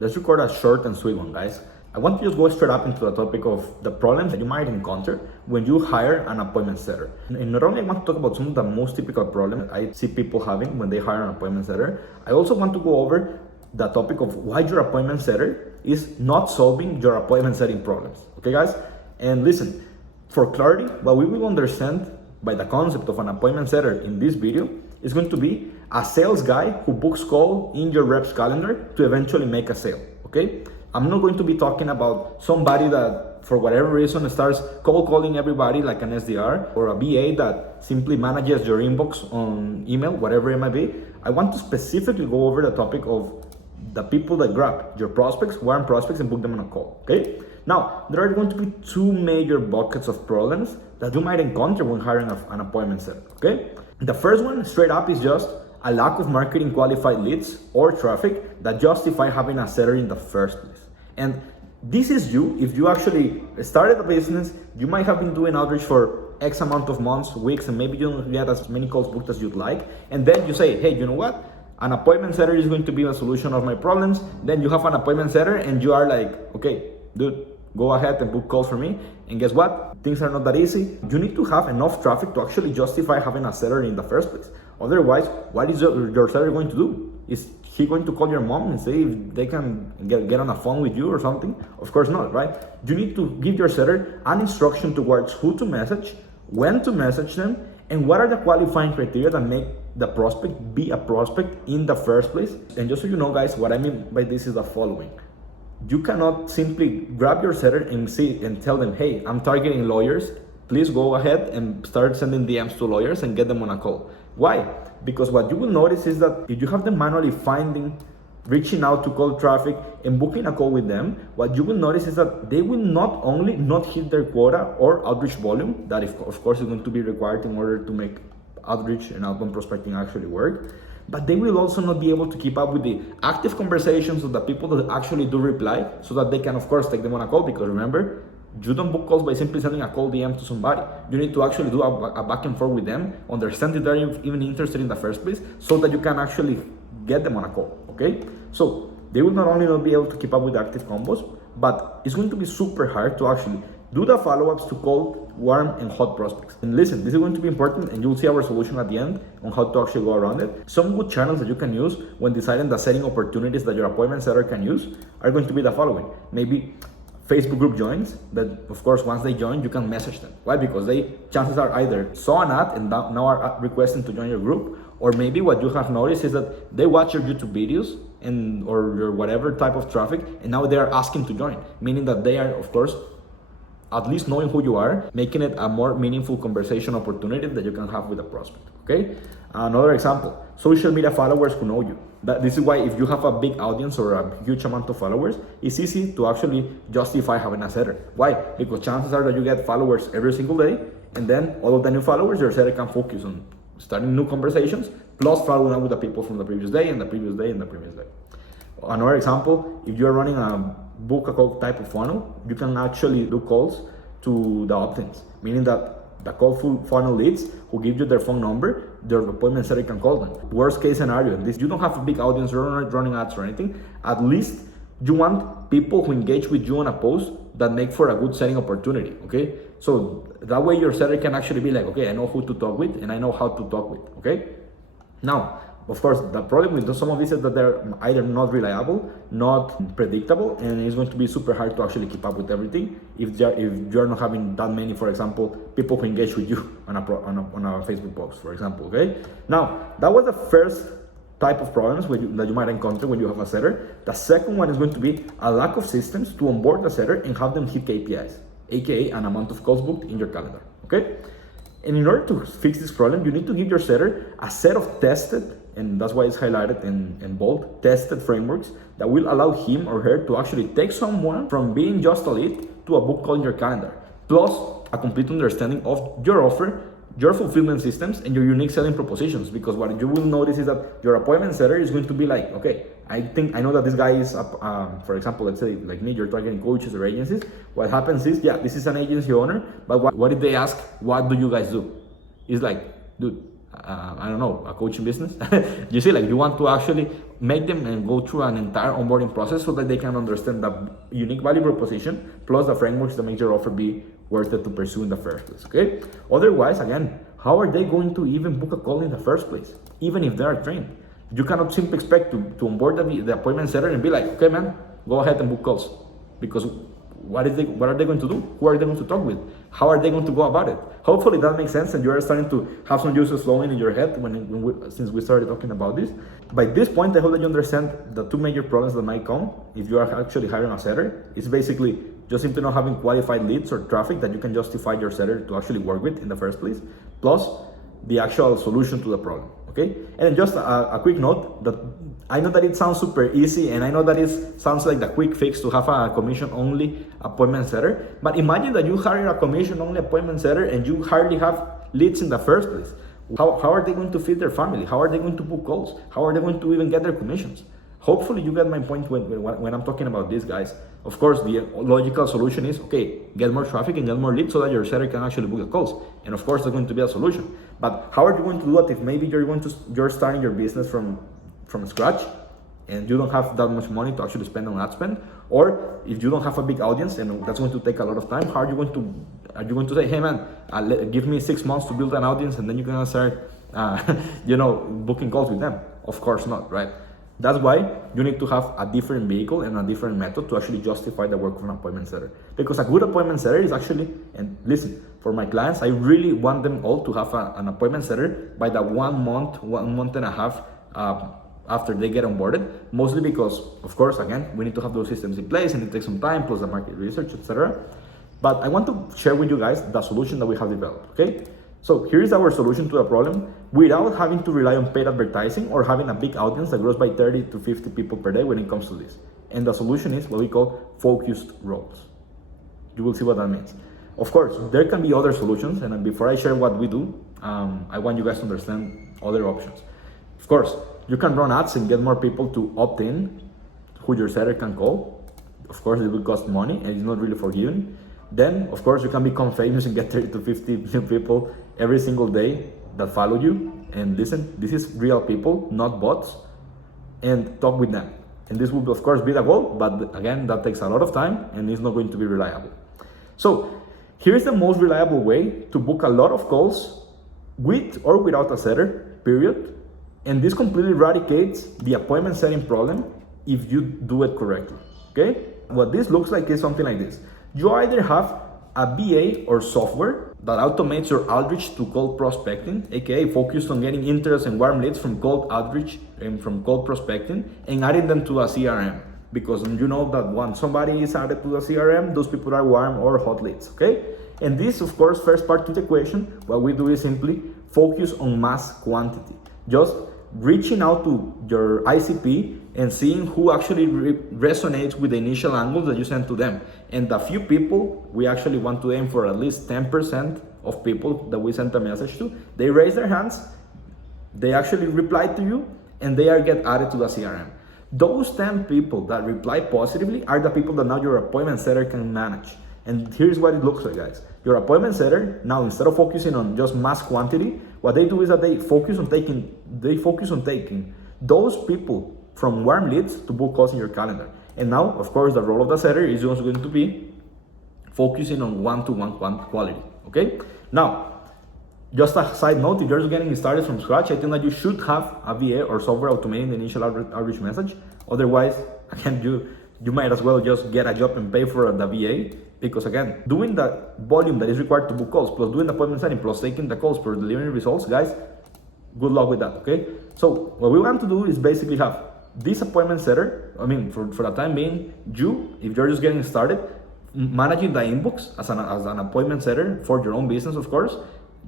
Let's record a short and sweet one, guys. I want to just go straight up into the topic of the problems that you might encounter when you hire an appointment setter. And not only I want to talk about some of the most typical problems I see people having when they hire an appointment setter, I also want to go over the topic of why your appointment setter is not solving your appointment setting problems. Okay, guys? And listen, for clarity, what we will understand by the concept of an appointment setter in this video is going to be a sales guy who books call in your rep's calendar to eventually make a sale. Okay? I'm not going to be talking about somebody that for whatever reason starts cold calling everybody like an SDR, or a BA that simply manages your inbox on email, whatever it might be. I want to specifically go over the topic of the people that grab your prospects, warm prospects, and book them on a call. Okay? Now, there are going to be two major buckets of problems that you might encounter when hiring an appointment setter. Okay? The first one, straight up, is just a lack of marketing qualified leads or traffic that justify having a setter in the first place. And this is you. If you actually started a business, you might have been doing outreach for X amount of months, weeks, and maybe you don't get as many calls booked as you'd like. And then you say, hey, you know what? An appointment setter is going to be a solution of my problems. Then you have an appointment setter and you are like, okay, dude, go ahead and book calls for me. And guess what? Things are not that easy. You need to have enough traffic to actually justify having a setter in the first place. Otherwise, what is your setter going to do? Is he going to call your mom and say if they can get on a phone with you or something? Of course not, right? You need to give your setter an instruction towards who to message, when to message them, and what are the qualifying criteria that make the prospect be a prospect in the first place. And just so you know, guys, what I mean by this is the following. You cannot simply grab your setter and tell them, hey, I'm targeting lawyers. Please go ahead and start sending DMs to lawyers and get them on a call. Why? Because what you will notice is that if you have them manually reaching out to cold traffic and booking a call with them, what you will notice is that they will not only not hit their quota or outreach volume, that of course is going to be required in order to make outreach and outbound prospecting actually work, but they will also not be able to keep up with the active conversations of the people that actually do reply, so that they can of course take them on a call. Because remember, you don't book calls by simply sending a cold DM to somebody. You need to actually do a back and forth with them, understand if they're even interested in the first place, so that you can actually get them on a call, okay? So they will not only not be able to keep up with the active combos, but it's going to be super hard to actually do the follow-ups to cold, warm, and hot prospects. And listen, this is going to be important, and you'll see our solution at the end on how to actually go around it. Some good channels that you can use when deciding the setting opportunities that your appointment setter can use are going to be the following. Maybe Facebook group joins that, of course, once they join, you can message them. Why? Because chances are either saw an ad and now are requesting to join your group, or maybe what you have noticed is that they watch your YouTube videos or your whatever type of traffic, and now they are asking to join, meaning that they are, of course, at least knowing who you are, making it a more meaningful conversation opportunity that you can have with a prospect, okay? Another example, social media followers who know you. This is why if you have a big audience or a huge amount of followers, it's easy to actually justify having a setter. Why? Because chances are that you get followers every single day, and then all of the new followers, your setter can focus on starting new conversations, plus following up with the people from the previous day and the previous day and the previous day. Another example, if you're running a book a call type of funnel, you can actually do calls to the opt-ins, meaning that the call funnel leads who give you their phone number, their appointment setter can call them. Worst case scenario, you don't have a big audience, you're not running ads or anything. At least you want people who engage with you on a post that make for a good setting opportunity, okay? So that way your setter can actually be like, okay, I know who to talk with and I know how to talk with, okay? Now, of course, the problem with some of these is that they're either not reliable, not predictable, and it's going to be super hard to actually keep up with everything if you're not having that many, for example, people who engage with you on a Facebook post, for example, okay? Now, that was the first type of problems that you might encounter when you have a setter. The second one is going to be a lack of systems to onboard the setter and have them hit KPIs, aka an amount of calls booked in your calendar, okay? And in order to fix this problem, you need to give your setter a set of tested, and that's why it's highlighted in bold, tested frameworks that will allow him or her to actually take someone from being just a lead to a book call in your calendar, plus a complete understanding of your offer, your fulfillment systems, and your unique selling propositions. Because what you will notice is that your appointment setter is going to be like, okay, I know that this guy is, for example, let's say like me, you're targeting coaches or agencies. What happens is, yeah, this is an agency owner, but what if they ask, what do you guys do? It's like, dude, I don't know, a coaching business. You see, like you want to actually make them and go through an entire onboarding process so that they can understand the unique value proposition plus the frameworks that make your offer be worth it to pursue in the first place, okay? Otherwise, again, how are they going to even book a call in the first place, even if they are trained? You cannot simply expect to onboard the appointment setter and be like, okay, man, go ahead and book calls. Because what are they going to do? Who are they going to talk with? How are they going to go about it? Hopefully that makes sense and you are starting to have some uses flowing in your head since we started talking about this. By this point, I hope that you understand the two major problems that might come if you are actually hiring a setter. It's basically just simply not having qualified leads or traffic that you can justify your setter to actually work with in the first place, plus the actual solution to the problem, okay? And just a quick note that I know that it sounds super easy and I know that it sounds like the quick fix to have a commission-only appointment setter, but imagine that you hire a commission-only appointment setter and you hardly have leads in the first place. How are they going to feed their family? How are they going to book calls? How are they going to even get their commissions? Hopefully you get my point when I'm talking about this, guys. Of course, the logical solution is, okay, get more traffic and get more leads so that your setter can actually book the calls. And of course, that's going to be a solution. But how are you going to do that if maybe you're starting your business from scratch and you don't have that much money to actually spend on ad spend? Or if you don't have a big audience and that's going to take a lot of time, how are you going to say, hey man, give me 6 months to build an audience and then you're gonna start booking calls with them? Of course not, right? That's why you need to have a different vehicle and a different method to actually justify the work of an appointment setter. Because a good appointment setter is actually, and listen, for my clients, I really want them all to have an appointment setter by the 1 month and a half after they get onboarded, mostly because, of course, again, we need to have those systems in place and it takes some time, plus the market research, etc. But I want to share with you guys the solution that we have developed, okay? So here is our solution to the problem without having to rely on paid advertising or having a big audience that grows by 30 to 50 people per day when it comes to this. And the solution is what we call focused roles. You will see what that means. Of course, there can be other solutions, and before I share what we do, I want you guys to understand other options. Of course, you can run ads and get more people to opt in who your setter can call. Of course, it will cost money and it's not really forgiving. Then, of course, you can become famous and get 30 to 50 people every single day that follow you. And listen, this is real people, not bots, and talk with them. And this will, of course, be the goal, but again, that takes a lot of time and it's not going to be reliable. So here's the most reliable way to book a lot of calls with or without a setter, period. And this completely eradicates the appointment setting problem if you do it correctly, okay? What this looks like is something like this. You either have a BA or software that automates your outreach to cold prospecting, aka focused on getting interest and warm leads from cold outreach and from cold prospecting and adding them to a CRM. Because you know that when somebody is added to the CRM, those people are warm or hot leads, okay? And this, of course, first part of the equation, what we do is simply focus on mass quantity. Just reaching out to your ICP and seeing who actually resonates with the initial angles that you send to them. And the few people, we actually want to aim for at least 10% of people that we send a message to. They raise their hands, they actually reply to you, and they get added to the CRM. Those 10 people that reply positively are the people that now your appointment setter can manage. And here's what it looks like, guys. Your appointment setter, now instead of focusing on just mass quantity, what they do is that they focus on taking those people from warm leads to book calls in your calendar. And now, of course, the role of the setter is also going to be focusing on one-to-one quality, okay? Now, just a side note, if you're just getting started from scratch, I think that you should have a VA or software automating the initial outreach message. Otherwise, again, you might as well just get a job and pay for the VA, because again, doing the volume that is required to book calls, plus doing the appointment setting, plus taking the calls for delivering results, guys, good luck with that, okay? So what we want to do is basically have this appointment setter, for the time being, if you're just getting started, managing the inbox as an appointment setter for your own business, of course,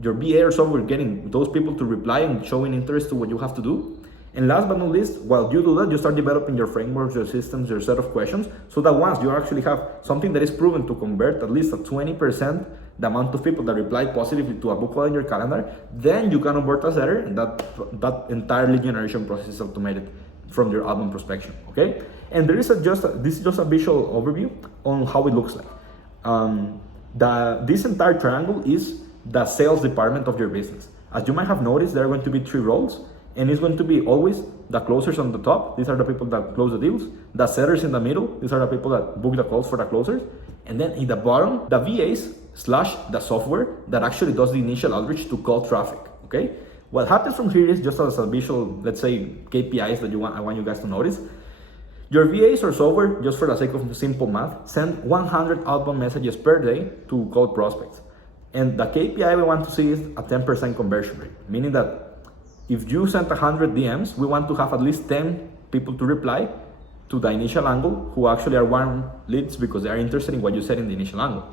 your BA or software getting those people to reply and showing interest to what you have to do. And last but not least, while you do that, you start developing your frameworks, your systems, your set of questions, so that once you actually have something that is proven to convert at least at 20% the amount of people that reply positively to a book call in your calendar, then you can onboard a setter, and that entire lead generation process is automated from your outbound prospection, okay? And there is this is just a visual overview on how it looks like. This entire triangle is the sales department of your business. As you might have noticed, there are going to be 3 roles. And it's going to be always the closers on the top. These are the people that close the deals. The setters in the middle. These are the people that book the calls for the closers. And then in the bottom, the VAs / the software that actually does the initial outreach to call traffic, okay? What happens from here is just as a visual, let's say, KPIs that I want you guys to notice. Your VAs or software, just for the sake of simple math, send 100 outbound messages per day to cold prospects. And the KPI we want to see is a 10% conversion rate, meaning that if you send 100 DMs, we want to have at least 10 people to reply to the initial angle who actually are warm leads because they are interested in what you said in the initial angle.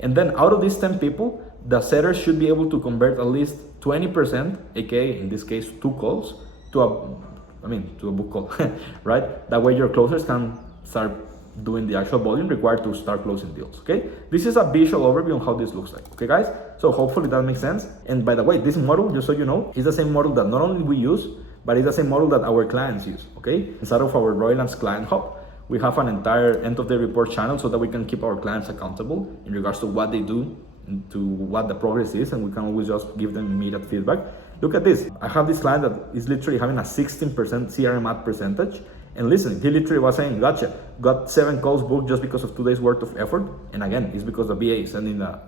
And then out of these 10 people, the setters should be able to convert at least 20%, aka in this case 2 calls, to a book call, right? That way your closers can start doing the actual volume required to start closing deals, okay? This is a visual overview on how this looks like, okay guys? So hopefully that makes sense. And by the way, this model, just so you know, is the same model that not only we use, but it's the same model that our clients use, okay? Inside of our Roylands Client Hub, we have an entire end of the report channel so that we can keep our clients accountable in regards to what they do, to what the progress is, and we can always just give them immediate feedback. Look at this. I have this client that is literally having a 16% CRM ad percentage. And listen, he literally was saying, gotcha, got 7 calls booked just because of 2 days worth of effort. And again, it's because the VA is sending the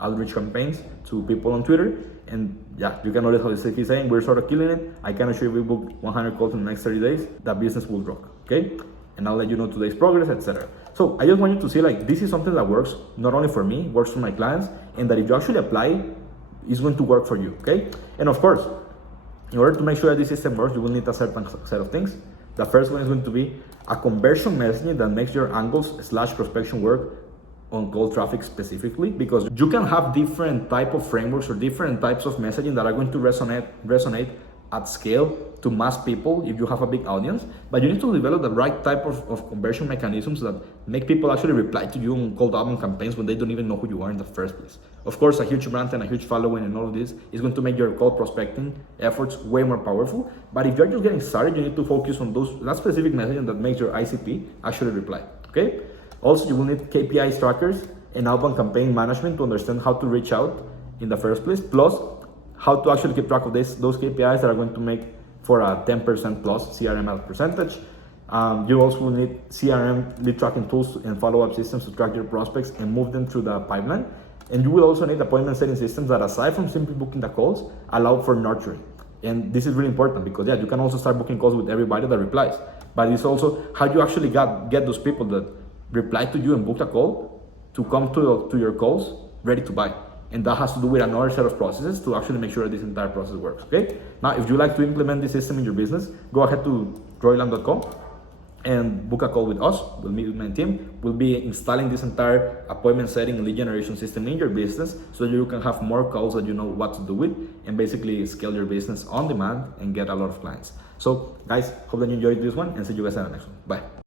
outreach campaigns to people on Twitter. And yeah, you can notice how he's saying, we're sort of killing it. I can assure you we book 100 calls in the next 30 days, that business will rock, okay? And I'll let you know today's progress, etc. So I just want you to see like, this is something that works not only for me, works for my clients, and that if you actually apply, it's going to work for you, okay? And of course, in order to make sure that this system works, you will need a certain set of things. The first one is going to be a conversion messaging that makes your angles / prospection work on cold traffic specifically, because you can have different type of frameworks or different types of messaging that are going to resonate at scale to mass people if you have a big audience, but you need to develop the right type of conversion mechanisms that make people actually reply to you on cold outbound campaigns when they don't even know who you are in the first place. Of course, a huge brand and a huge following and all of this is going to make your cold prospecting efforts way more powerful, but if you're just getting started, you need to focus on that specific messaging that makes your ICP actually reply, okay? Also, you will need KPI trackers and outbound campaign management to understand how to reach out in the first place, plus how to actually keep track of those KPIs that are going to make for a 10% plus CRM ad percentage. You also will need CRM lead tracking tools and follow-up systems to track your prospects and move them through the pipeline. And you will also need appointment setting systems that, aside from simply booking the calls, allow for nurturing. And this is really important because, yeah, you can also start booking calls with everybody that replies. But it's also how you actually get those people that reply to you and book a call to come to your calls ready to buy. And that has to do with another set of processes to actually make sure that this entire process works, okay? Now, if you like to implement this system in your business, go ahead to royland.com and book a call with us. We'll meet with my team. We'll be installing this entire appointment setting and lead generation system in your business so that you can have more calls that you know what to do with and basically scale your business on demand and get a lot of clients. So guys, hope that you enjoyed this one and see you guys in the next one. Bye.